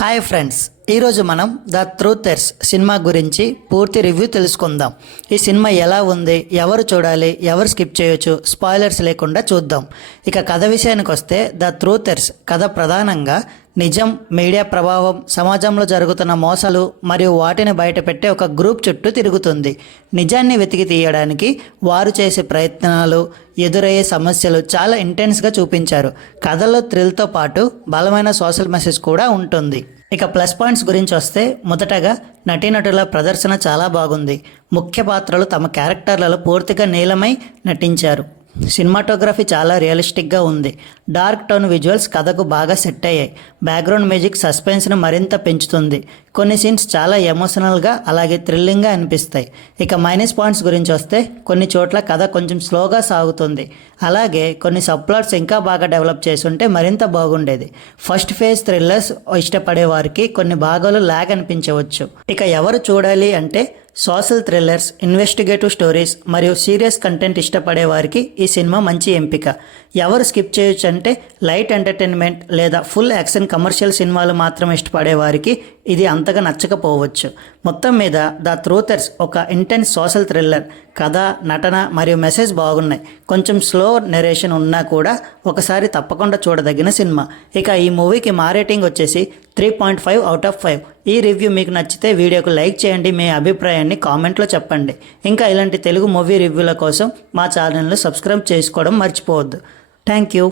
Hi friends, ఈరోజు మనం the ట్రూథర్స్ cinema గురించి పూర్తి రివ్యూ తెలుసుకుందాం. ఈ సినిమా ఎలా ఉంది, ఎవరు చూడాలి, ఎవరు స్కిప్ చేయొచ్చు, స్పాయిలర్స్ లేకుండా చూద్దాం. ఇక కథ విషయానికి వస్తే ద ట్రూథర్స్ కథ ప్రధానంగా నిజం, మీడియా ప్రభావం, సమాజంలో జరుగుతున్న మోసాలు మరియు వాటిని బయటపెట్టే ఒక గ్రూప్ చుట్టూ తిరుగుతుంది. నిజాన్ని వెతికి తీయడానికి వారు చేసే ప్రయత్నాలు, ఎదురయ్యే సమస్యలు చాలా ఇంటెన్స్గా చూపించారు. కథలో థ్రిల్తో పాటు బలమైన సోషల్ మెసేజ్ కూడా ఉంటుంది. ఇక ప్లస్ పాయింట్స్ గురించి వస్తే మొదటగా నటీనటుల ప్రదర్శన చాలా బాగుంది. ముఖ్య పాత్రలు తమ క్యారెక్టర్లలో పూర్తిగా నీలమై నటించారు. సినిమాటోగ్రఫీ చాలా రియలిస్టిక్గా ఉంది. డార్క్ టోన్ విజువల్స్ కథకు బాగా సెట్ అయ్యాయి. బ్యాక్గ్రౌండ్ మ్యూజిక్ సస్పెన్స్ను మరింత పెంచుతుంది. కొన్ని సీన్స్ చాలా ఎమోషనల్గా అలాగే థ్రిల్లింగ్గా అనిపిస్తాయి. ఇక మైనస్ పాయింట్స్ గురించి వస్తే కొన్ని చోట్ల కథ కొంచెం స్లోగా సాగుతుంది. అలాగే కొన్ని సబ్ప్లాట్స్ ఇంకా బాగా డెవలప్ చేసుంటే మరింత బాగుండేది. ఫస్ట్ ఫేజ్ థ్రిల్లర్స్ ఇష్టపడే వారికి కొన్ని భాగాలు ల్యాగ్ అనిపించవచ్చు. ఇక ఎవరు చూడాలి అంటే సోషల్ థ్రిల్లర్స్, ఇన్వెస్టిగేటివ్ స్టోరీస్ మరియు సీరియస్ కంటెంట్ ఇష్టపడే వారికి ఈ సినిమా మంచి ఎంపిక. ఎవరు స్కిప్ చేయొచ్చు అంటే లైట్ ఎంటర్టైన్మెంట్ లేదా ఫుల్ యాక్షన్ కమర్షియల్ సినిమాలు మాత్రం ఇష్టపడే వారికి ఇది అంతగా నచ్చకపోవచ్చు. మొత్తం మీద ద ట్రూథర్స్ ఒక ఇంటెన్స్ సోషల్ థ్రిల్లర్. కథ, నటన మరియు మెసేజ్ బాగున్నాయి. కొంచెం స్లో నెరేషన్ ఉన్నా కూడా ఒకసారి తప్పకుండా చూడదగిన సినిమా. ఇక ఈ మూవీకి మా రేటింగ్ వచ్చేసి 3.5 అవుట్ ఆఫ్ 5. ఈ రివ్యూ మీకు నచ్చితే వీడియోకు లైక్ చేయండి, మీ అభిప్రాయాన్ని కామెంట్లో చెప్పండి. ఇంకా ఇలాంటి తెలుగు మూవీ రివ్యూల కోసం మా ఛానల్ను సబ్స్క్రైబ్ చేసుకోవడం మర్చిపోవద్దు. Thank you.